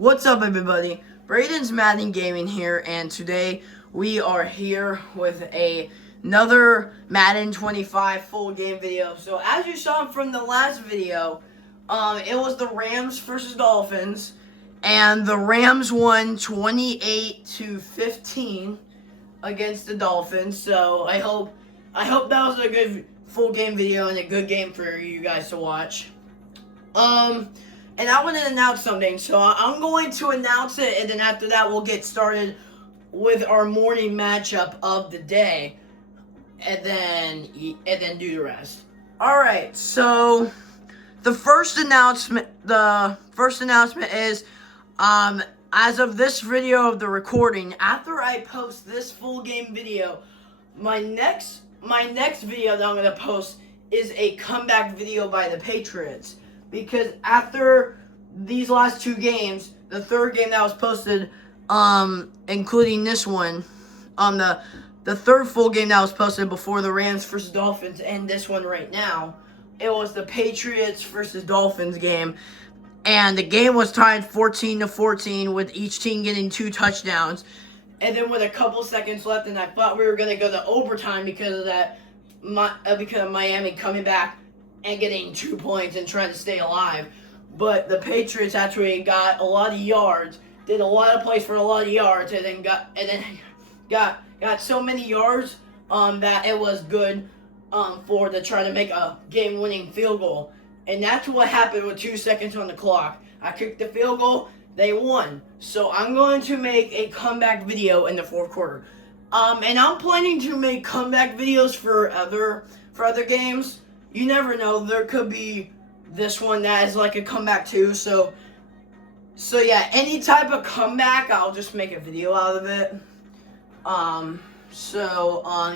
What's up, everybody? Braden's Madden Gaming here, and today we are here with another Madden 25 full game video. So, as you saw from the last video, it was the Rams versus Dolphins, and the Rams won 28-15 against the Dolphins. So, I hope that was a good full game video and a good game for you guys to watch. And I want to announce something, so I'm going to announce it, and then after that we'll get started with our morning matchup of the day, and then do the rest. All right, so the first announcement is, as of this video of the recording, after I post this full game video, my next video that I'm gonna post is a comeback video by the Patriots. Because after these last two games, the third game that was posted, including this one, the third full game that was posted before the Rams versus Dolphins and this one right now, it was the Patriots versus Dolphins game. And the game was tied 14-14 with each team getting 2 touchdowns. And then with a couple seconds left, and I thought we were going to go to overtime because of that, because of Miami coming back and getting 2 points and trying to stay alive. But the Patriots actually got a lot of yards, did a lot of plays for a lot of yards, and then got so many yards that it was good to try to make a game-winning field goal. And that's what happened with 2 seconds on the clock. I kicked the field goal, they won. So I'm going to make a comeback video in the fourth quarter. And I'm planning to make comeback videos for other games. You never know, there could be this one that is like a comeback too. So yeah, any type of comeback, I'll just make a video out of it.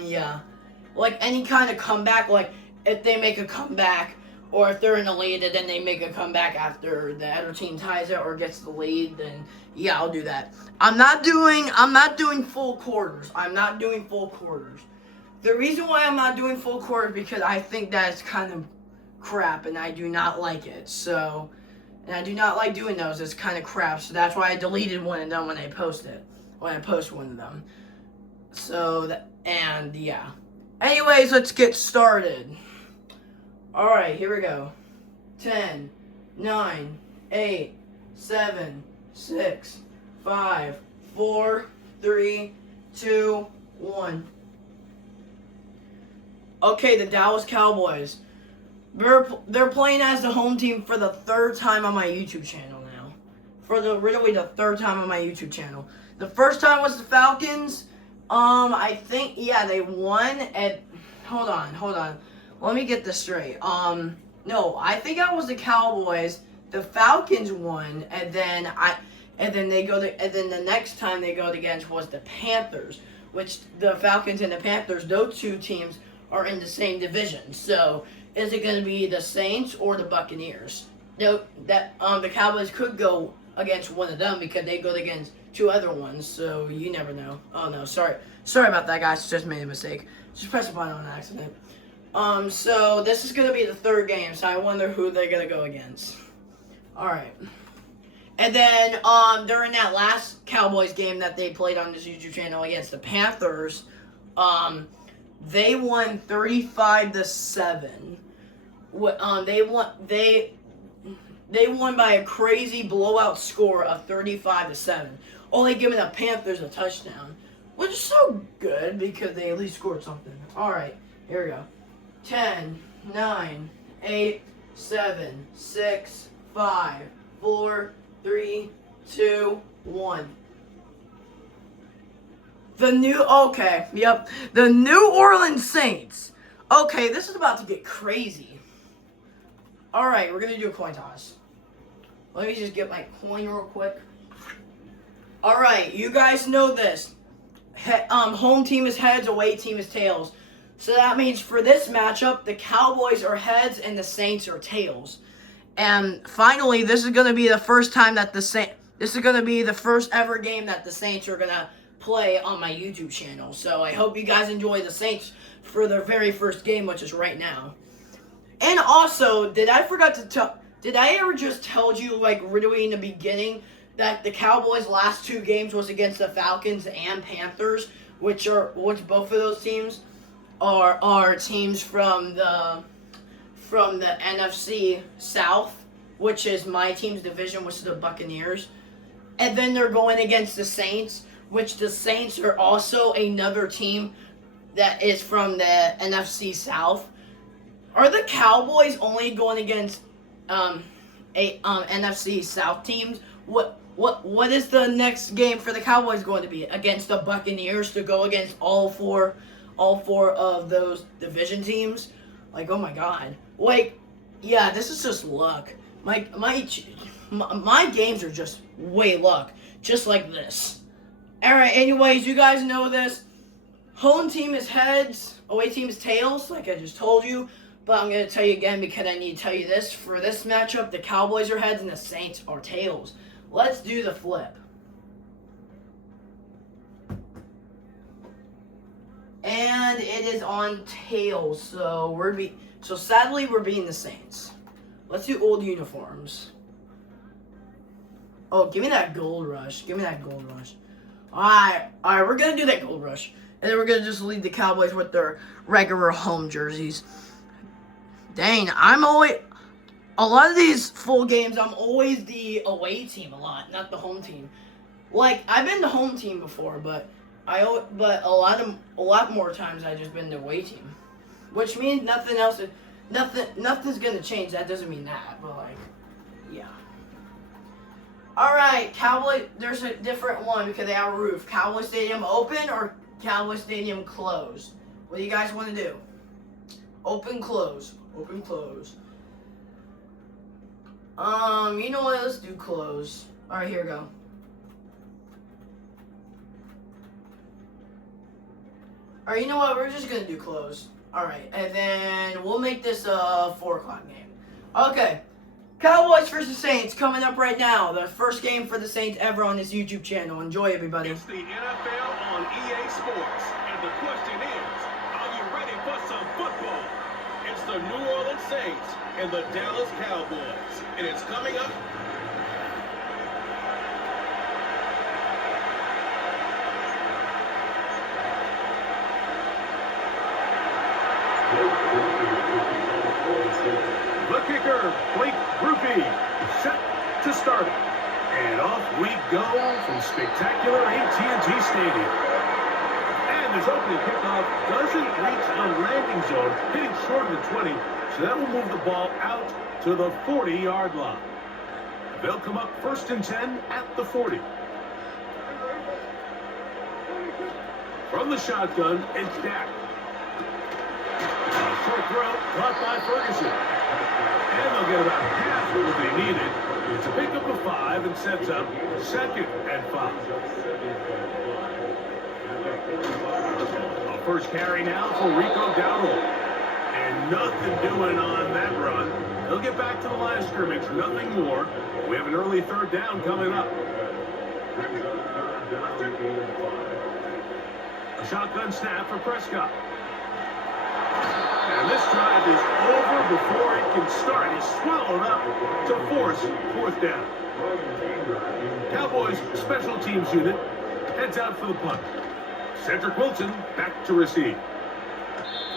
Yeah. Like any kind of comeback, like if they make a comeback, or if they're in the lead and then they make a comeback after the other team ties it or gets the lead, then yeah, I'll do that. I'm not doing full quarters. The reason why I'm not doing full quarters because I think that it's kind of crap and I do not like it. So, and I do not like doing those. It's kind of crap. So that's why I deleted one of them when I post one of them. So yeah. Anyways, let's get started. All right, here we go. 10, 9, 8, 7, 6, 5, 4, 3, 2, 1. Okay, the Dallas Cowboys. They're playing as the home team for the third time on my YouTube channel now. Really the third time on my YouTube channel. The first time was the Falcons. I think, yeah, they won at... Hold on. Let me get this straight. No, I think that was the Cowboys. The Falcons won, and then the next time they go against was the Panthers, which the Falcons and the Panthers, those two teams are in the same division. So, is it going to be the Saints or the Buccaneers? No, the Cowboys could go against one of them because they go against 2 other ones. So you never know. Oh no, sorry about that, guys. Just made a mistake. Just pressed a button on accident. So this is going to be the third game. So I wonder who they're going to go against. All right. And then during that last Cowboys game that they played on this YouTube channel against the Panthers, they won 35-7. They won by a crazy blowout score of 35-7, only giving the Panthers a touchdown, which is so good because they at least scored something. All right, here we go. 10, 9, 8, 7, 6, 5, 4, 3, 2, 1. The New Orleans Saints. Okay, this is about to get crazy. Alright, we're going to do a coin toss. Let me just get my coin real quick. Alright, you guys know this. Home team is heads, away team is tails. So that means for this matchup, the Cowboys are heads and the Saints are tails. And finally, this is going to be the first time that this is going to be the first ever game that the Saints are going to play on my YouTube channel. So I hope you guys enjoy the Saints for their very first game, which is right now. And also, did I ever just tell you, like, really in the beginning, that the Cowboys' last 2 games was against the Falcons and Panthers, which both of those teams are teams from the NFC South, which is my team's division, which is the Buccaneers. And then they're going against the Saints, which the Saints are also another team that is from the NFC South. Are the Cowboys only going against NFC South teams? What is the next game for the Cowboys going to be? Against the Buccaneers to go against all four of those division teams? Like, oh my God. Like, yeah, this is just luck. My games are just way luck. Just like this. Alright, anyways, you guys know this. Home team is heads, away team is tails, like I just told you. But I'm going to tell you again because I need to tell you this. For this matchup, the Cowboys are heads and the Saints are tails. Let's do the flip. And it is on tails, so sadly we're beating the Saints. Let's do old uniforms. Oh, give me that gold rush. Give me that gold rush. Alright, we're going to do that gold rush. And then we're going to just lead the Cowboys with their regular home jerseys. Dang, a lot of these full games, I'm always the away team a lot, not the home team. Like, I've been the home team before, but a lot more times I've just been the away team. Which means nothing's going to change. That doesn't mean that, but like, yeah. Alright, Cowboy, there's a different one because they have a roof. Cowboy Stadium open or Cowboy Stadium closed? What do you guys want to do? Open, close. Open, close. You know what? Let's do close. Alright, here we go. Alright, you know what? We're just gonna do close. Alright, and then we'll make this a 4 o'clock game. Okay. Cowboys versus Saints coming up right now. The first game for the Saints ever on this YouTube channel. Enjoy, everybody. It's the NFL on EA Sports. And the question is, are you ready for some football? It's the New Orleans Saints and the Dallas Cowboys. And it's coming up. The kicker, Blake Groupie, set to start it. And off we go from spectacular AT&T Stadium. And his opening kickoff doesn't reach the landing zone, hitting short of the 20, so that will move the ball out to the 40-yard line. They'll come up 1st and 10 at the 40. From the shotgun, it's Dak. Short throw, caught by Ferguson. And they'll get about half of what they needed. It's a pickup of 5 and sets up 2nd and 5. A first carry now for Rico Dowdle. And nothing doing on that run. They'll get back to the line of scrimmage, nothing more. We have an early 3rd down coming up. A shotgun snap for Prescott. And this drive is over before it can start. He's swallowed up to force 4th down. Cowboys special teams unit heads out for the punt. Cedric Wilson back to receive.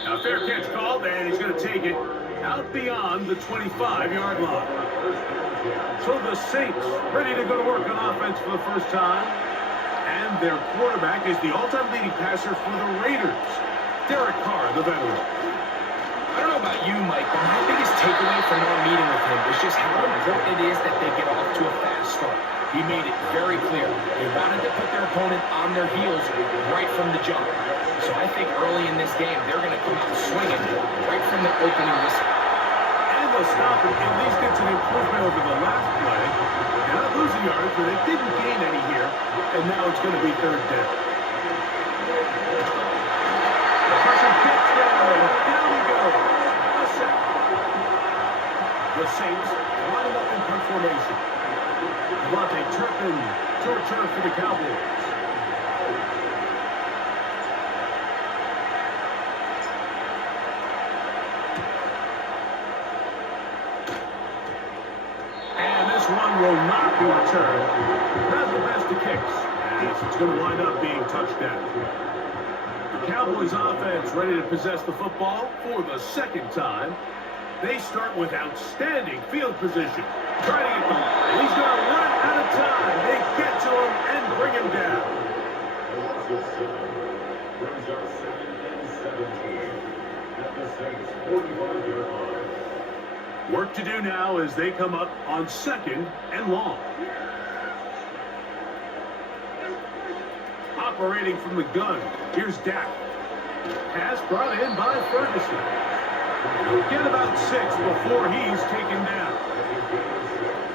Now fair catch called, and he's going to take it out beyond the 25-yard line. So the Saints ready to go to work on offense for the first time. And their quarterback is the all-time leading passer for the Raiders, Derek Carr, the veteran. I don't know about you, Mike, but my biggest takeaway from our meeting with him was just how important it is that they get off to a fast start. He made it very clear. They wanted to put their opponent on their heels right from the jump. So I think early in this game, they're going to come out swinging right from the opening whistle. And they'll stop it. At least it's an improvement over the last play. They're not losing yards, but they didn't gain any here. And now it's going to be 3rd down. The pressure gets down, and down he goes. A sack. The Saints lining up in punt formation. Devontae Turpin to return for the Cowboys. And this one will not be return. Not the best of kicks, as it's going to wind up being touchdown. The Cowboys offense ready to possess the football for the second time. They start with outstanding field position. Trying to get the... He's going to run out of time. They get to him and bring him down. Brings up 2nd and 17 at the Saints' 45-yard line. Work to do now as they come up on 2nd and long. Operating from the gun, here's Dak. Pass brought in by Ferguson. He'll get about 6 before he's taken down.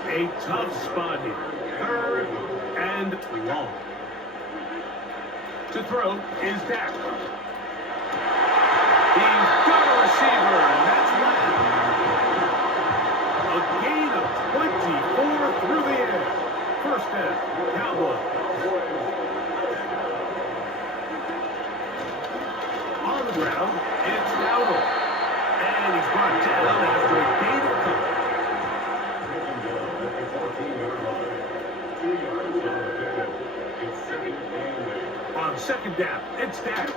A tough spot here. 3rd and long. To throw is Dak. He's got a receiver, and that's Lamb. A gain of 24 through the air. First down, Cowboys. On the ground, it's Dowdle. And he's brought down after a gain of couple. On 2nd down, it's Dak.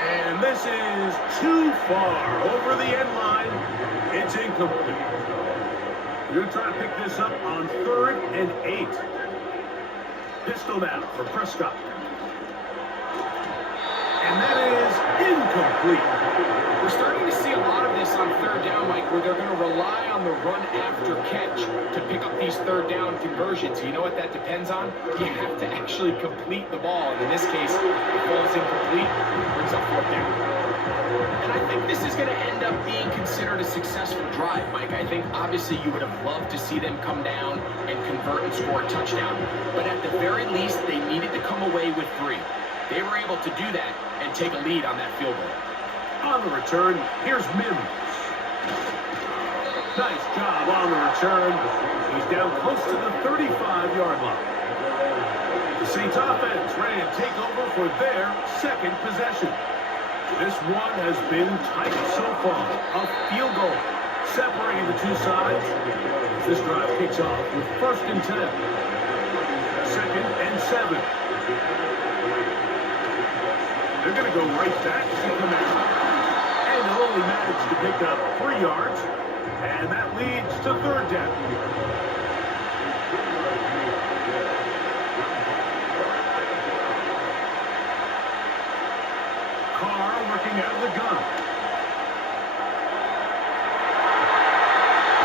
And this is too far over the end line. It's incomplete. You're going to try to pick this up on 3rd and 8. Pistol now for Prescott. And that is incomplete. We're starting to see a lot of this on 3rd down, Mike, where they're going to rely on the run after catch to pick up these 3rd down conversions. You know what that depends on? You have to actually complete the ball. And in this case, the ball's incomplete, brings up 4th down. And I think this is going to end up being considered a successful drive, Mike. I think obviously you would have loved to see them come down and convert and score a touchdown. But at the very least, they needed to come away with 3. They were able to do that and take a lead on that field goal. On the return, here's Mims. Nice job on the return. He's down close to the 35-yard line. The Saints offense ready to take over for their 2nd possession. This one has been tight so far. A field goal separating the two sides. This drive kicks off with 1st and 10. 2nd and 7. They're going to go right back to the man. And they'll only manage to pick up 3 yards. And that leads to 3rd down. Carr working out of the gun.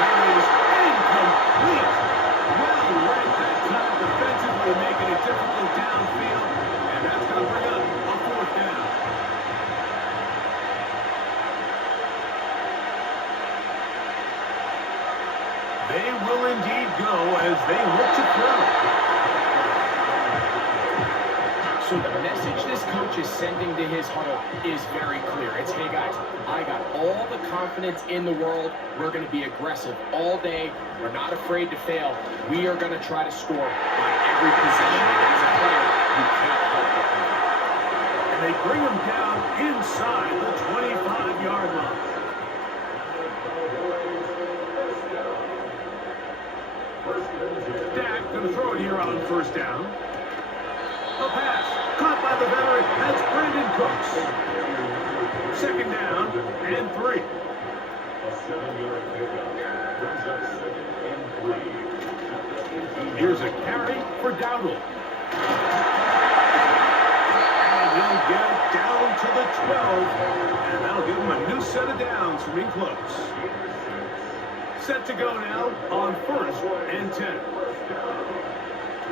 That is incomplete. Well read that time defensively, making it difficult downfield. And that's going to bring up a 4th down. They will indeed go as they look to throw. So the message this coach is sending to his huddle is very clear. It's, hey guys, I got all the confidence in the world. We're going to be aggressive all day. We're not afraid to fail. We are going to try to score on every possession. And as a player, you can't help it. And they bring him down inside the 25-yard line. Dak going to throw it here on 1st down. A pass caught by the veteran. That's Brandon Cooks. 2nd down and 3. A 7-yard pickup. Brings up 2nd and 3. Here's a carry for Dowdle. And he'll get it down to the 12. And that'll give him a new set of downs from in close. Set to go now on 1st and 10.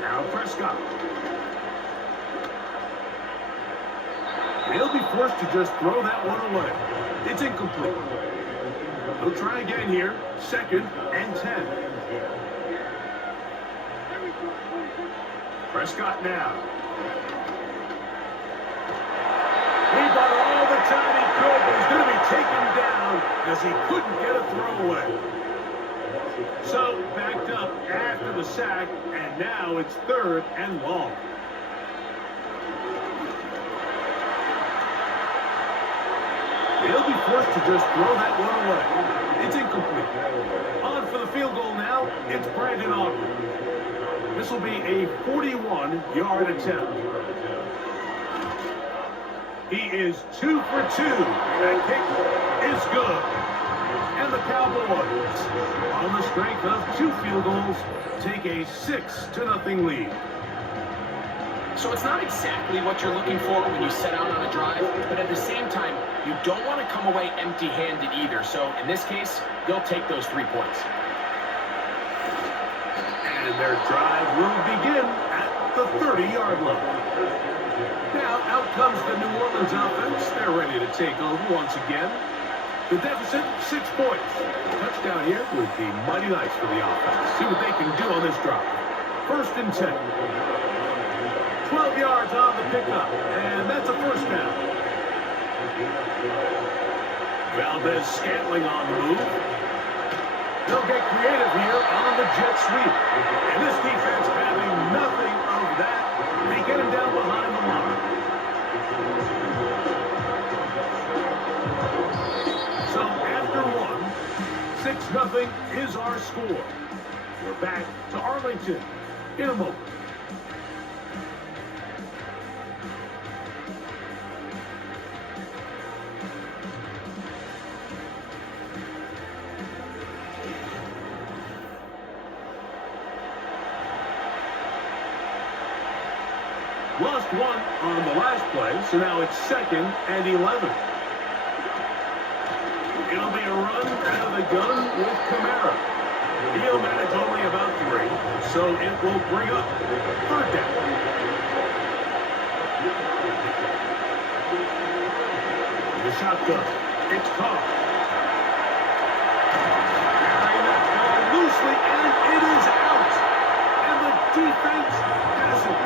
Now Prescott. They'll be forced to just throw that one away. It's incomplete. They'll try again here. 2nd and 10. Prescott now. He got all the time he could, but he's going to be taken down as he couldn't get a throw away. So, backed up after the sack, and now it's 3rd and long. He'll be forced to just throw that one away. It's incomplete. On for the field goal now, it's Brandon Aubrey. This will be a 41-yard attempt. He is 2 for 2. That kick is good. And the Cowboys, on the strength of 2 field goals, take a 6-0 lead. So it's not exactly what you're looking for when you set out on a drive, but at the same time, you don't want to come away empty-handed either. So in this case, they'll take those 3 points. And their drive will begin at the 30-yard line. Now out comes the New Orleans offense. They're ready to take over once again. The deficit, 6 points. A touchdown here would be mighty nice for the offense. See what they can do on this drive. 1st and 10. 12 yards on the pickup, and that's a 1st down. Valdez-Scantling on the move. They'll get creative here on the jet sweep. And this defense having nothing of that. They get him down behind the line. So after 1, 6-0 is our score. We're back to Arlington in a moment. Lost 1 on the last play, so now it's 2nd and 11. It'll be a run out of the gun with Kamara. He'll manage only about 3, so it will bring up 3rd down. The shotgun. It's caught. Carrying that ball loosely, and it is out. And the defense has it.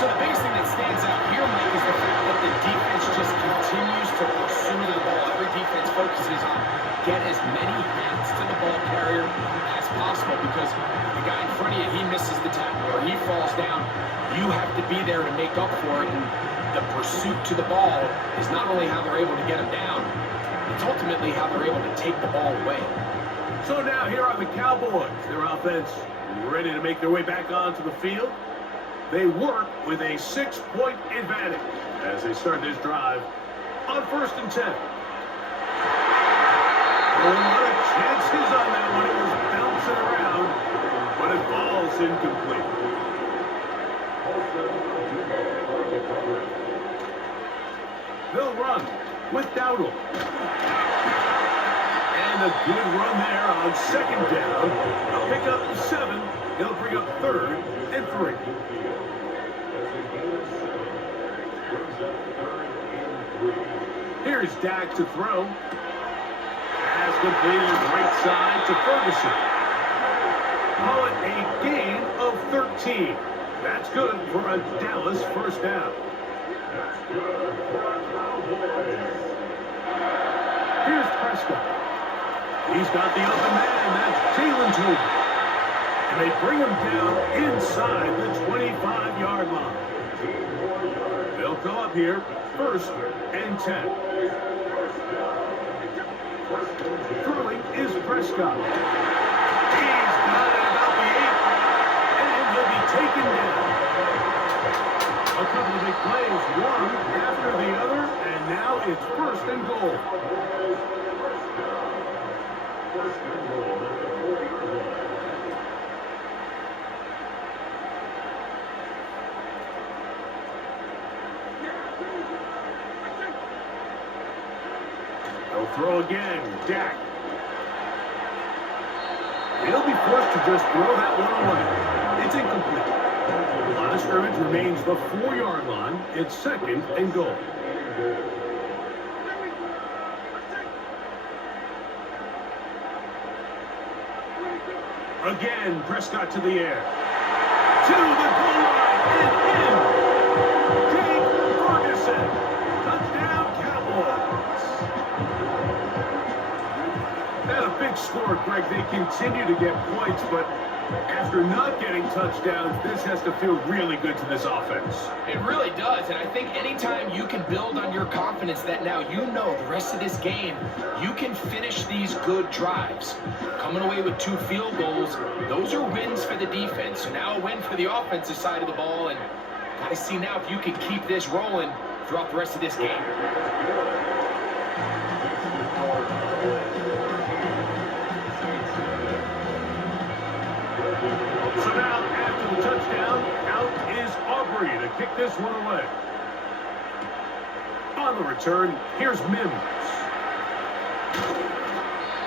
So the biggest thing that stands out here, Mike, is the fact that the defense just continues to pursue the ball. Every defense focuses on get as many hands to the ball carrier as possible, because the guy in front of you, he misses the tackle or he falls down. You have to be there to make up for it, and the pursuit to the ball is not only how they're able to get him down, it's ultimately how they're able to take the ball away. So now here are the Cowboys. Their offense ready to make their way back onto the field. They work with a 6-point advantage as they start this drive on 1st and 10. A lot of chances on that one. It was bouncing around, but it falls incomplete. They'll run with Dowdle. And a good run there on 2nd down. A pickup of 7. They'll bring up 3rd and 3. Here's Dak to throw. Pass completed right side to Ferguson. Call it a gain of 13. That's good for a Dallas 1st down. Here's Prescott. He's got the open man. That's Jalen Tolbert. And they bring him down inside the 25-yard line. They'll go up here, 1st and 10. Throwing is Prescott. He's got it about the 8, and he'll be taken down. A couple of big plays, one after the other, and now it's 1st and goal. They'll throw again. Dak. He'll be forced to just throw that one away. It's incomplete. The line of scrimmage remains the 4-yard line. It's 2nd and goal. Again, Prescott to the air. To the goal line and in. Jake Ferguson. Touchdown, Cowboys. And a big big score, Greg. They continue to get points, but after not getting touchdowns, this has to feel really good to this offense. It really does, and I think anytime you can build on your confidence that now you know the rest of this game, you can finish these good drives. Coming away with 2 field goals, those are wins for the defense. So now a win for the offensive side of the ball, and got to see now if you can keep this rolling throughout the rest of this game. So now, after the touchdown, out is Aubrey to kick this one away. On the return, here's Mims.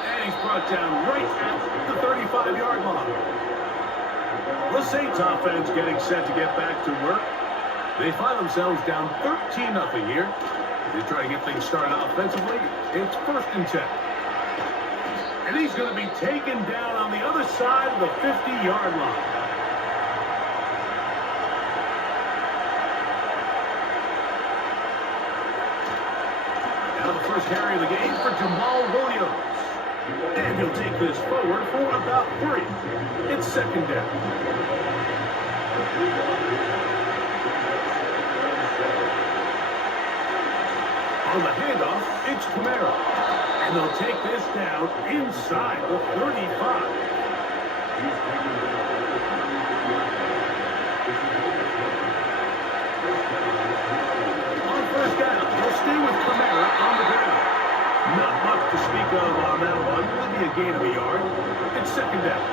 And he's brought down right at the 35-yard line. The Saints offense getting set to get back to work. They find themselves down 13-0 here. They try to get things started offensively. It's 1st and 10. And he's going to be taken down on the other side of the 50-yard line. Now the first carry of the game for Jamal Williams. And he'll take this forward for about 3. It's 2nd down. On the handoff, it's Camara. And they'll take this down inside the 35. On 1st down, they'll stay with Camara on the ground. Not much to speak of on that one. Maybe a gain of a yard. It's 2nd down.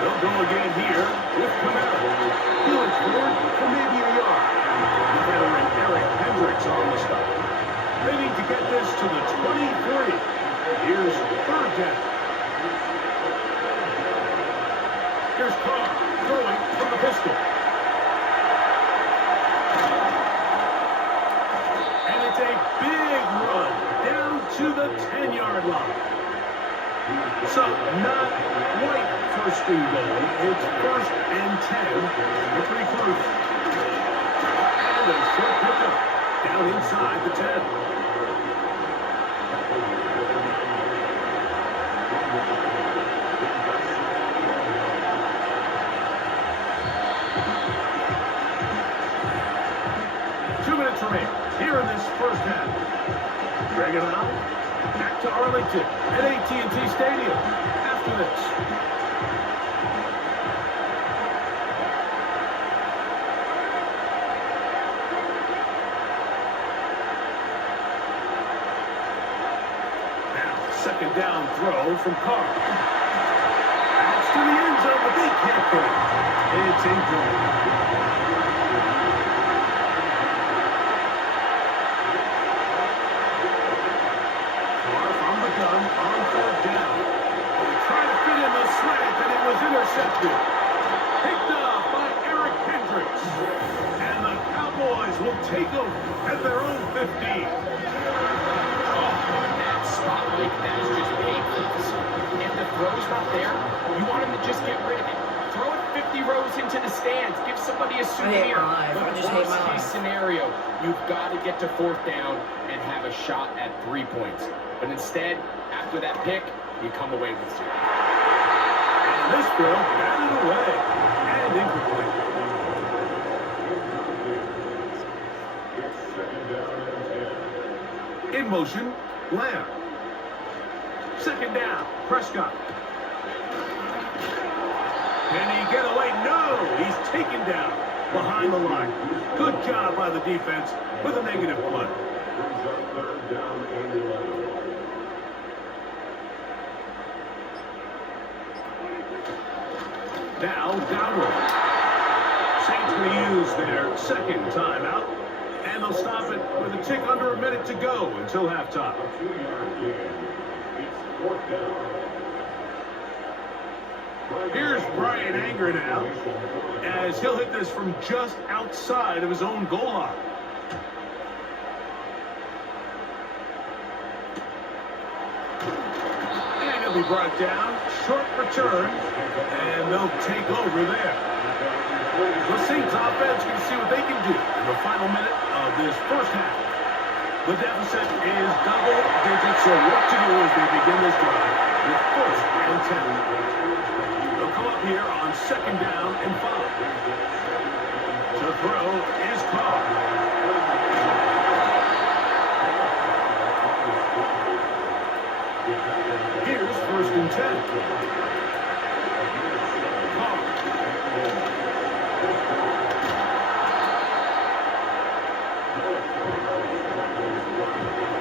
They'll go again here with Camara. He'll forward for maybe a yard. The veteran Eric Hendricks on the stop. They need to get this to the 23. Here's 3rd down. Here's Carr throwing from the pistol. And it's a big run down to the 10-yard line. So not quite 1st and goal. It's 1st and 10. They're pretty close. And a short pickup down inside the 10. Here in this 1st half. Drag it on. Back to Arlington at AT&T Stadium after this. Now, 2nd down throw from Carr. That's to the end zone, but they can't get it. It's incomplete. Intercepted. Picked off by Eric Hendricks. And the Cowboys will take them at their own 15. That spot like that is just painful. If the throw's not there, you want him to just get rid of it. Throw it 50 rows into the stands. Give somebody a souvenir. But worst case scenario, you've got to get to 4th down and have a shot at 3 points. But instead, after that pick, you come away with 0. This throw batted away and incomplete. In motion, Lamb. 2nd down, Prescott. Can he get away? No! He's taken down behind the line. Good job by the defense with a negative play. Now, downward. Saints going to use their 2nd timeout, and they'll stop it with a tick under a minute to go until halftime. Here's Brian Anger now, as he'll hit this from just outside of his own goal line. Be brought down, short return, and they'll take over there. The Saints offense can see what they can do in the final minute of this 1st half. The deficit is double digits, so what to do as they begin this drive with 1st and 10. They'll come up here on 2nd down and 5. To throw is Carr. Here's 1st and 10. Carr.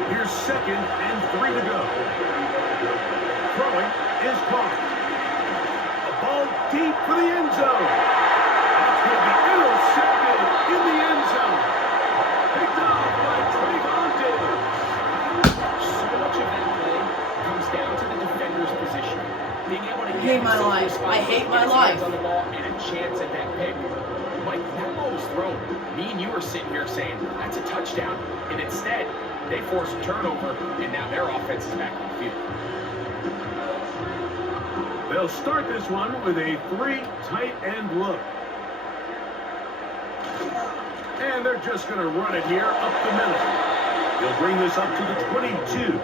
Here's 2nd and 3 to go. Throwing is Carr. A ball deep for the end zone. That's going to be intercepted in the end zone. Picked off by Trayvon Diggs. So much of that play comes down to the defender's position. Being able to hate my life. I hate my life. On the ball and a chance at that pick. Mike, that ball was thrown. Me and you are sitting here saying, that's a touchdown. And instead, they force a turnover, and now their offense is back on the field. They'll start this one with a 3 tight end look. And they're just going to run it here up the middle. They'll bring this up to the 22.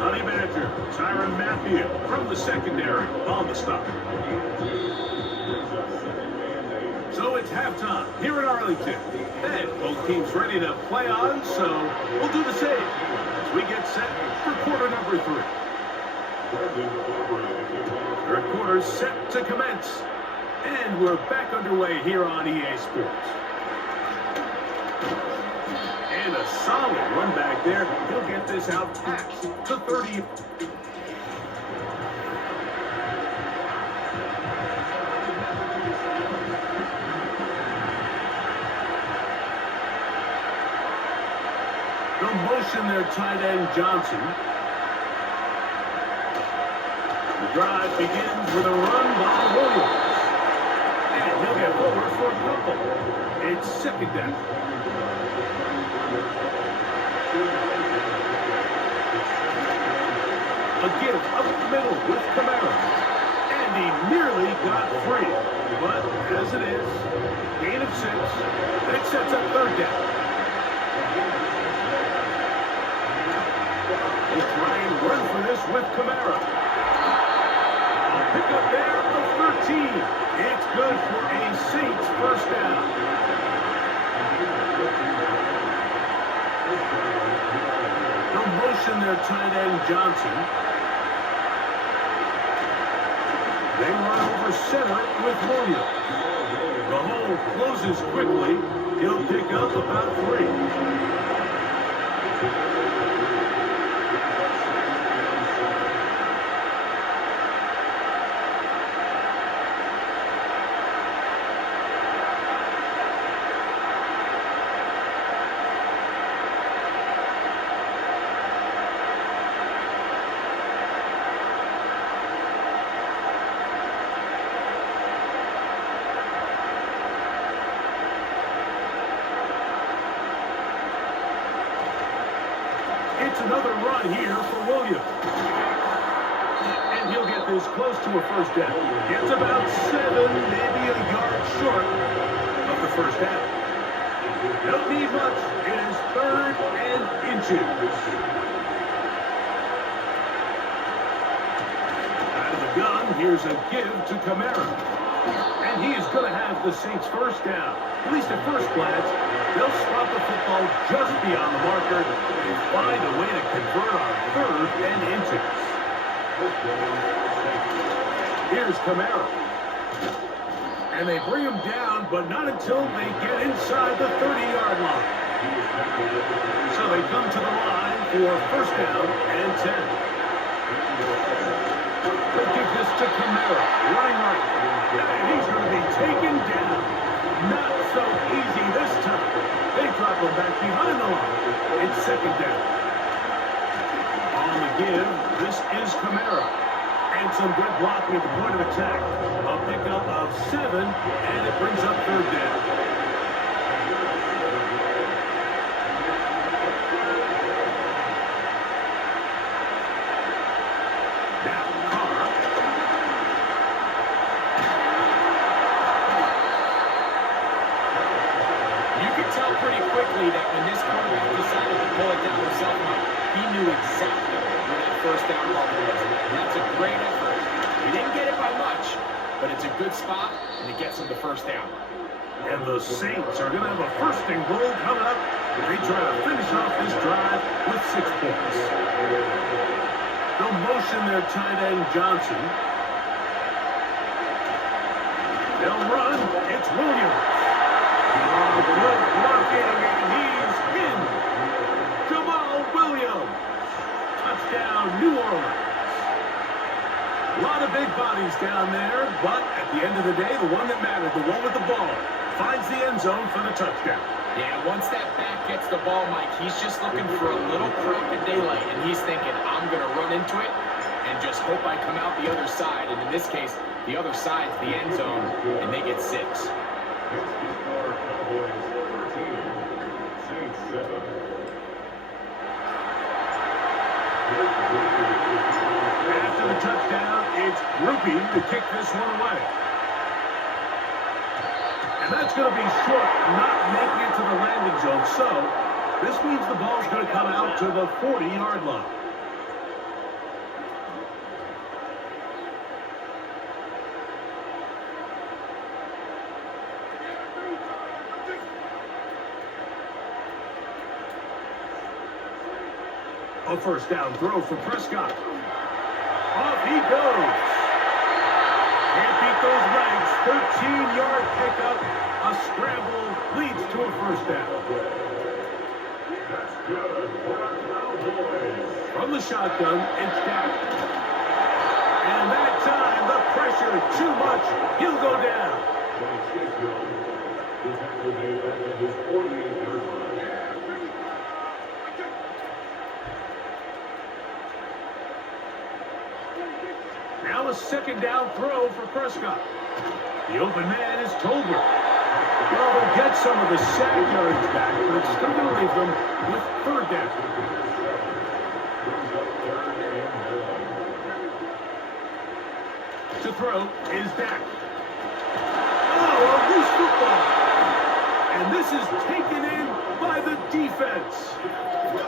Honey Badger, Tyrann Mathieu from the secondary on the stop. So it's halftime here in Arlington. And both teams ready to play on, so we'll do the same as we get set for quarter number 3. 3rd quarter set to commence. And we're back underway here on EA Sports. And a solid run back there. He'll get this out past the 30. They'll motion their tight end Johnson. The drive begins with a run by Williams. And he'll get forward for a couple. It's 2nd down. A give up the middle with Camara. And he nearly got free. But as it is, gain of 6. That sets up 3rd down. We'll try and run for this with Camara. A pickup there of 13. It's good for a Saints 1st down. They'll motion their tight end Johnson. They run over center with Williams. The hole closes quickly. He'll pick up about 3. It's another run here for Williams. And he'll get this close to a 1st down. Gets about 7, maybe a yard short of the 1st down. Don't need much. It is 3rd and inches. Out of the gun, here's a give to Camara. And he's going to have the Saints 1st down. At least at first glance, they'll spot the football just beyond the marker and find a way to convert on 3rd and inches. Here's Camara. And they bring him down, but not until they get inside the 30-yard line. So they come to the line for 1st down and 10. They give this to Camara, running right. And he's going to be taken down. Not so easy this time. They drop him back behind the line. It's 2nd down. On the give, this is Camara. And some good blocking at the point of attack. A pickup of 7, and it brings up 3rd down. Now, Carr. You can tell pretty quickly that when this quarterback decided to pull it down the exactly where that first down marker was. That's a great effort. He didn't get it by much, but it's a good spot, and it gets him the first down. And the Saints are going to have a first and goal coming up. They try to finish off this drive with 6 points. They'll motion their tight end Johnson. They'll run. It's Williams. Good blocking, and he's in. Jamal Williams. Touchdown, New Orleans. A lot of big bodies down there, but at the end of the day, the one that mattered, the one with the ball, finds the end zone for the touchdown. Yeah, once that back gets the ball, Mike, he's just looking for a little crack of daylight, and he's thinking, I'm going to run into it and just hope I come out the other side. And in this case, the other side's the end zone, and they get 6. After the touchdown, it's Groupie to kick this one away. And that's going to be short, not making it to the landing zone. So this means the ball's going to come out to the 40-yard line. A first down throw for Prescott. Off he goes. Can't beat those legs. 13-yard pickup. A scramble leads to a first down. That's good for the Cowboys. From the shotgun, it's Dak. And that time, the pressure too much. He'll go down. 26 yards. This will be at his 48-yard line. Now a second down throw for Prescott. The open man is Tolbert. Well, they'll get some of the sack yards back, but it's still going to leave them with third down. To throw is Dak. Oh, a loose football. And this is taken in by the defense.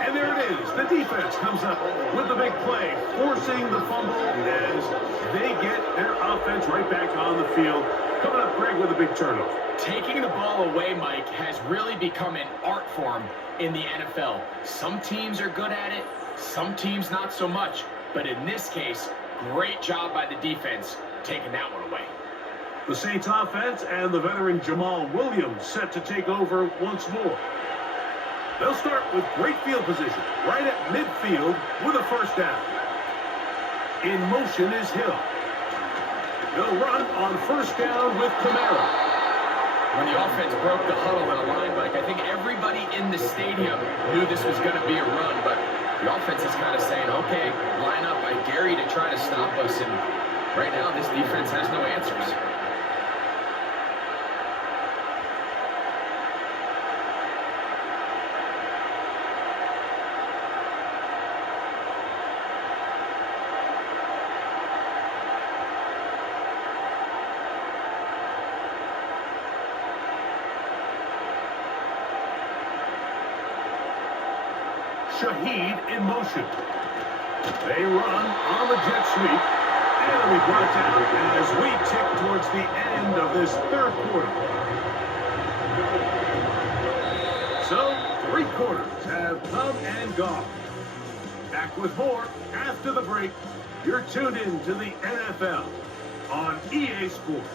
And there it is. The defense comes up with the big play, forcing the fumble as they get their offense right back on the field. Coming up, Greg, with a big turnover. Taking the ball away, Mike, has really become an art form in the NFL. Some teams are good at it, some teams not so much. But in this case, great job by the defense taking that one away. The Saints offense and the veteran Jamal Williams set to take over once more. They'll start with great field position, right at midfield with a first down. In motion is Hill. They'll run on first down with Kamara. When the offense broke the huddle in a line, Mike, I think everybody in the stadium knew this was going to be a run, but the offense is kind of saying, okay, line up, I dare you to try to stop us, and right now this defense has no answers. Shaheed in motion. They run on the jet sweep. And it'll be brought down as we tick towards the end of this third quarter. So, 3 quarters have come and gone. Back with more after the break. You're tuned in to the NFL on EA Sports.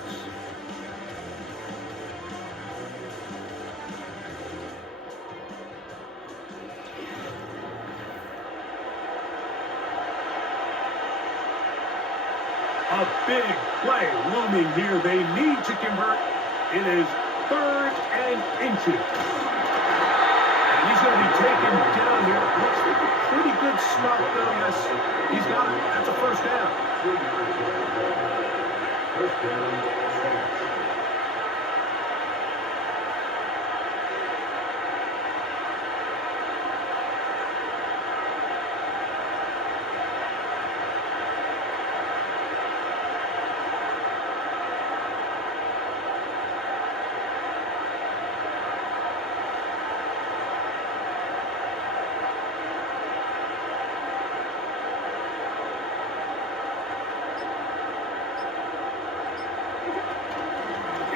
A big play looming here. They need to convert. It is 3rd and inches. And he's going to be taken down here. Looks like a pretty good spot, though. Yes, he's got it. That's a first down. First down.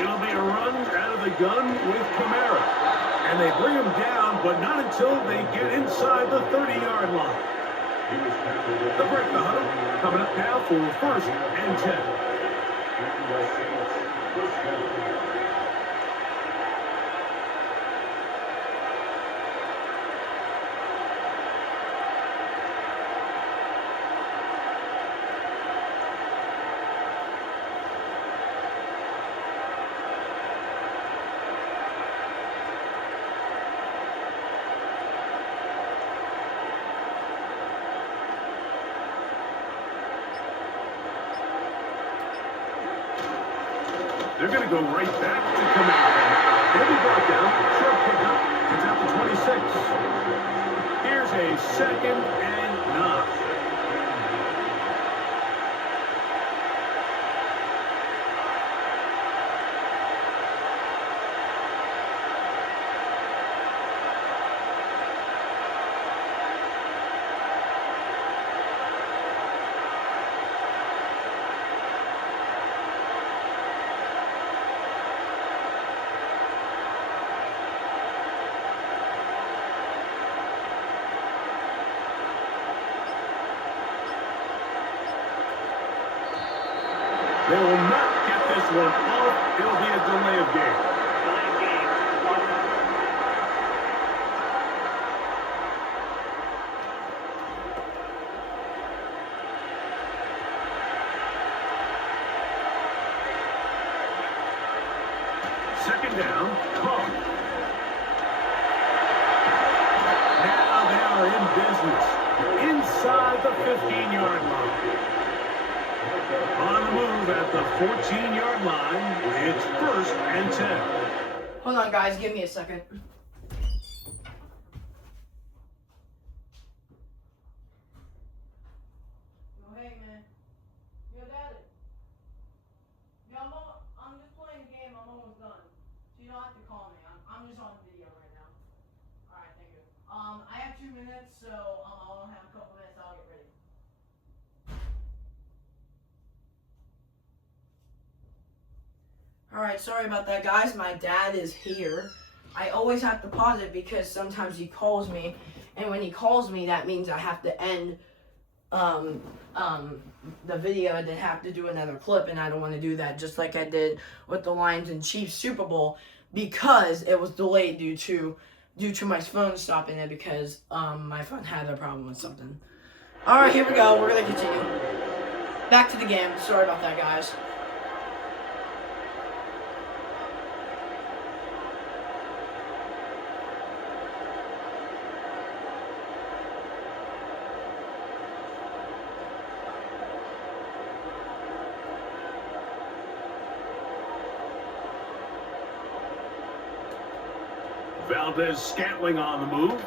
It'll be a run out of the gun with Kamara. And they bring him down, but not until they get inside the 30-yard line. The break the huddle coming up now for 1st and 10. They're going to go right back to Kamara. He'll be brought down. Short pickup. It's out to 26. Here's a 2nd and 9. They will not get this one off. It'll be a delay of game. Second down, caught. Now they are in business. Inside the 15-yard line. On the move at the 14-yard line, it's 1st and 10. Hold on, guys. Give me a second. Oh, hey, man. Yo, Daddy. Yo, I'm just playing a game. I'm almost done. So you don't have to call me. I'm just on video right now. All right, thank you. I have 2 minutes, so I'll have a couple minutes. I'll get ready. Alright, sorry about that, guys. My dad is here. I always have to pause it because sometimes he calls me, and when he calls me, that means I have to end the video and then have to do another clip, and I don't want to do that, just like I did with the Lions and Chiefs Super Bowl, because it was delayed due to my phone stopping it because my phone had a problem with something. Alright, here we go. We're going to continue. Back to the game. Sorry about that, guys. Valdez-Scantling on the move.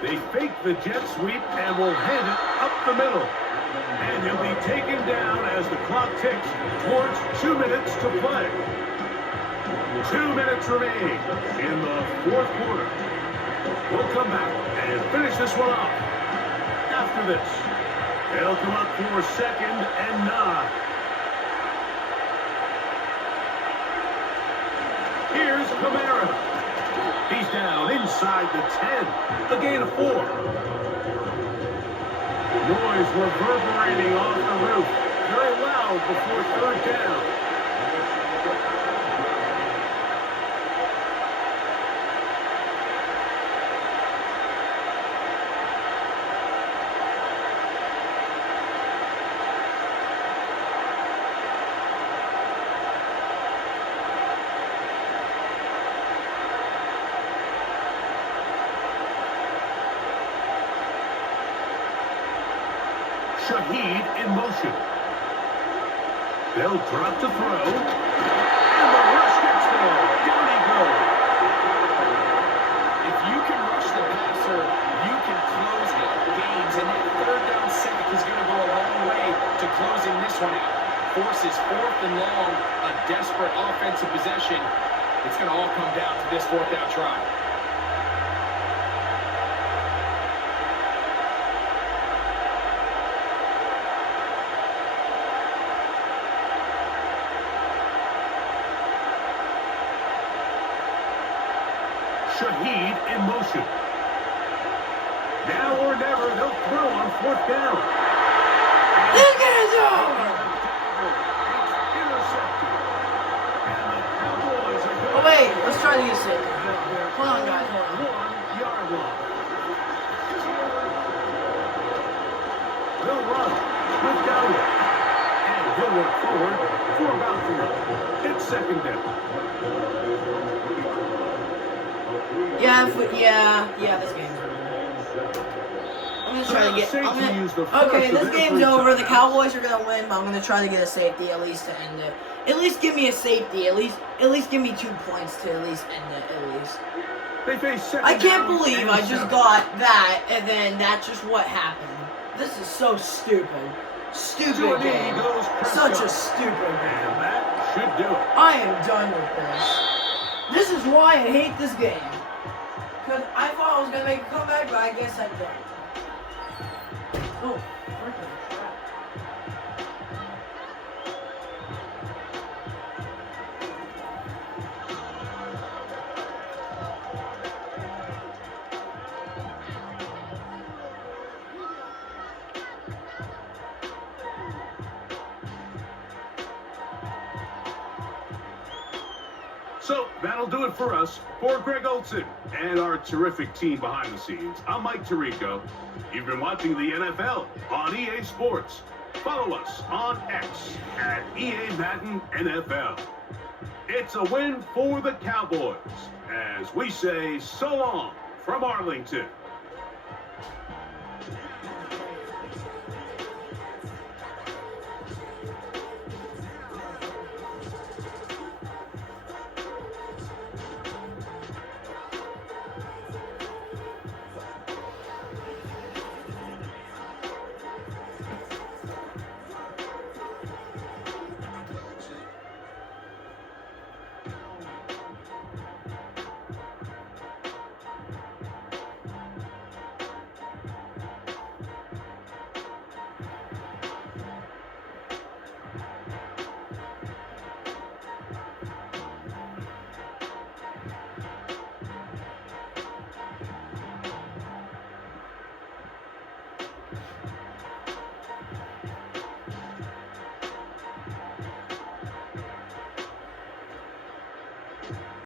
They fake the jet sweep and will hand it up the middle. And he'll be taken down as the clock ticks towards 2 minutes to play. 2 minutes remain in the 4th quarter. We'll come back and finish this one off. After this, they'll come up for 2nd and 9. Here's Kamara. He's down inside the 10. A gain of 4. Noise reverberating off the roof. Very loud before 3rd down. Shaheed in motion. They'll drop to throw. And the rush gets there. Down he goes. If you can rush the passer, you can close out games. And that 3rd down sack is going to go a long way to closing this one out. Forces 4th and long, a desperate offensive possession. It's going to all come down to this 4th down try. Shaheed in motion. Now or never, they'll throw on 4th down. This game's over! It's intercepted. And the Cowboys are going Oh wait, let's try to use it. Hold on, guys, hold on. 1-yard line. They'll run with Dowd. And he'll work forward for about 3. It's 2nd down. Yeah, this game's over. I'm gonna try to get. Okay, this game's over. The Cowboys are gonna win, but I'm gonna try to get a safety at least to end it. At least give me a safety. At least give me 2 points to at least end it. At least. They face 2nd I can't down believe and I just 7. got that, and then that's just what happened. This is so stupid. Stupid game. Such a stupid game. And that should do it. I am done with this. This is why I hate this game. Because I thought I was going to make a comeback, but I guess I didn't. Oh, freaking crap. So that'll do it for us. For Greg Olson and our terrific team behind the scenes, I'm Mike Tirico. You've been watching the NFL on EA Sports. Follow us on X at EA Madden NFL. It's a win for the Cowboys as we say so long from Arlington.